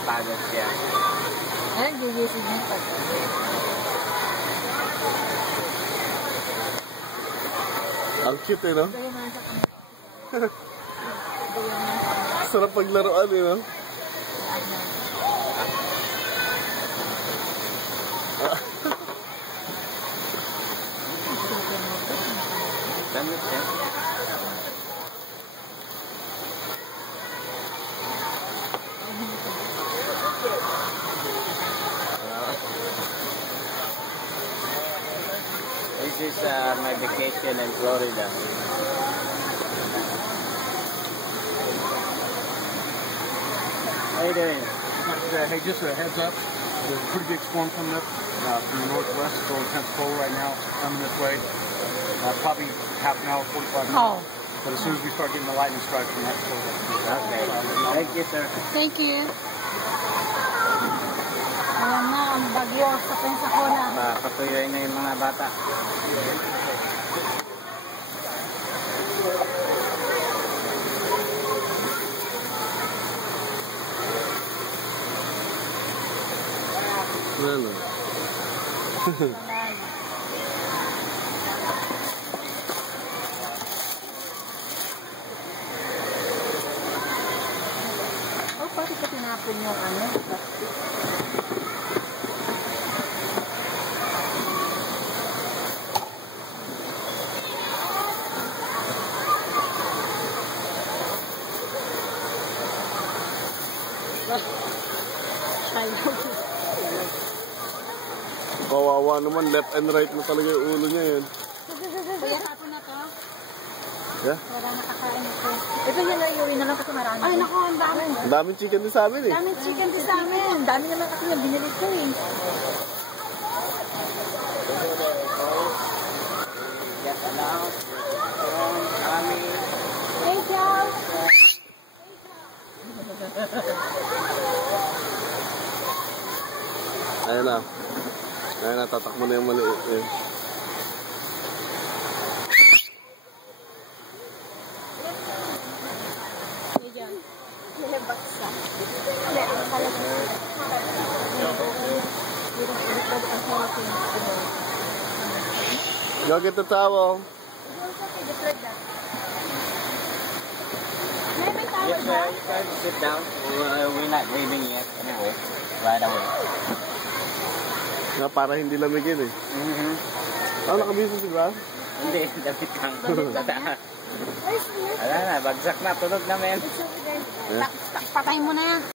napagod siya. Ayan, gigising niya pa. Ang cute no? Sarap paglaruan no? Damit siya. This is my vacation in Florida. How you doing? Hey, just a heads up. There's a pretty big storm coming up from the northwest. It's over Pensacola right now. Coming this way. Probably half an hour, 45 minutes. Oh. But as soon as we start getting the lightning strikes from that storm, Okay. Thank you, sir. Thank you. Ayan na, ang bagyo sa Pensacola. Patuloy na yung mga bata. Ano? Oh, pati sa tinapon yung ano, plastic. Kawawa naman, left and right na talaga yung ulo niya yun. Kuya, tapo na to. Yeah? Wala nakakain ito. Ito yun na, iuwi na lang kasi marami. Ay, naku, ang dami. Ang daming chicken din sa amin eh. Daming chicken din sa amin. Ang dami naman kasi yung binili ko eh. Just announced. Kami. Hey, Joe! Ayun na. Ayun na, tatakbo na yung maliit eh. Go get the towel. Yes, sir. You guys sit down. We're not leaving yet. Anyway, right away. Nga, para hindi lamigin eh. Oh, nakabisa si Graf? Hindi, damit lang. Wala na, bagsak na. Tunog namin. Patay mo na yan.